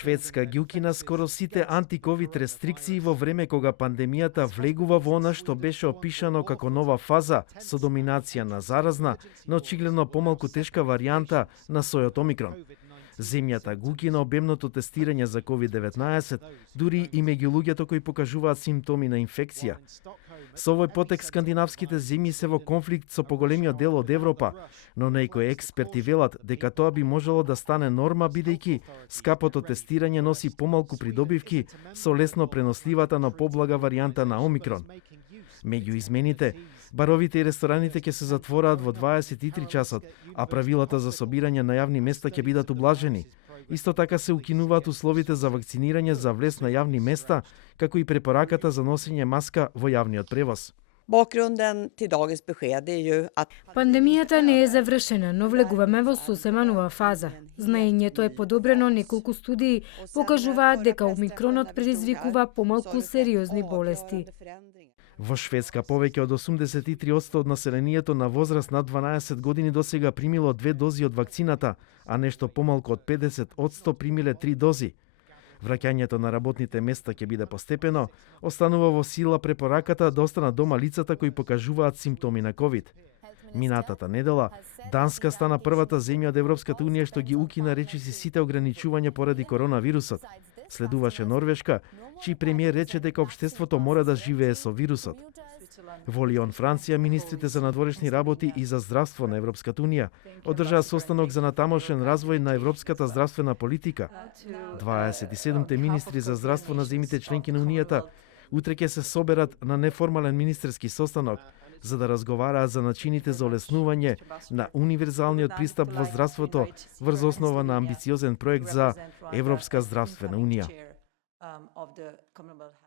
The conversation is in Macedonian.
Шведска ги укина скоро сите антиковид рестрикции во време кога пандемијата влегува во она што беше опишано како нова фаза со доминација на заразна, но очигледно помалку тешка варијанта на сојот Омикрон. Земјата го укина обемното тестирање за COVID-19, дури и меѓу луѓето кои покажуваат симптоми на инфекција. Со овој потек скандинавските земји се во конфликт со поголемиот дел од Европа, но некои експерти велат дека тоа би можело да стане норма бидејќи скапото тестирање носи помалку придобивки со лесно преносливата но поблага варијанта на Омикрон. Меѓу измените, баровите и рестораните ќе се затвораат во 23 часот, а правилата за собирање на јавни места ќе бидат ублажени. Исто така се укинуваат условите за вакцинирање за влез на јавни места, како и препораката за носење маска во јавниот превоз. Пандемијата не е завршена, но влегуваме во сосема нова фаза. Знаењето е подобрено, неколку студии покажуваат дека Омикронот предизвикува помалку сериозни болести. Во Шведска повеќе од 83% од населението на возраст над 12 години досега примило 2 дози од вакцината, а нешто помалку од 50% примиле 3 дози. Враќањето на работните места ќе биде постепено, останува во сила препораката да останат дома лицата кои покажуваат симптоми на ковид. Минатата недела, Данска стана првата земја од Европската унија што ги укина речиси сите ограничувања поради коронавирусот. Следуваше Норвешка, чиј премиер рече дека општеството мора да живее со вирусот. Во Лион, Франција, министрите за надворешни работи и за здравство на Европската унија одржаа состанок за натамошен развој на европската здравствена политика. 27 министри за здравство на земјите членки на унијата утре ќе се соберат на неформален министерски состанок за да разговараат за начините за олеснување на универзалниот пристап во здравството врз основа на амбициозен проект за Европска здравствена унија.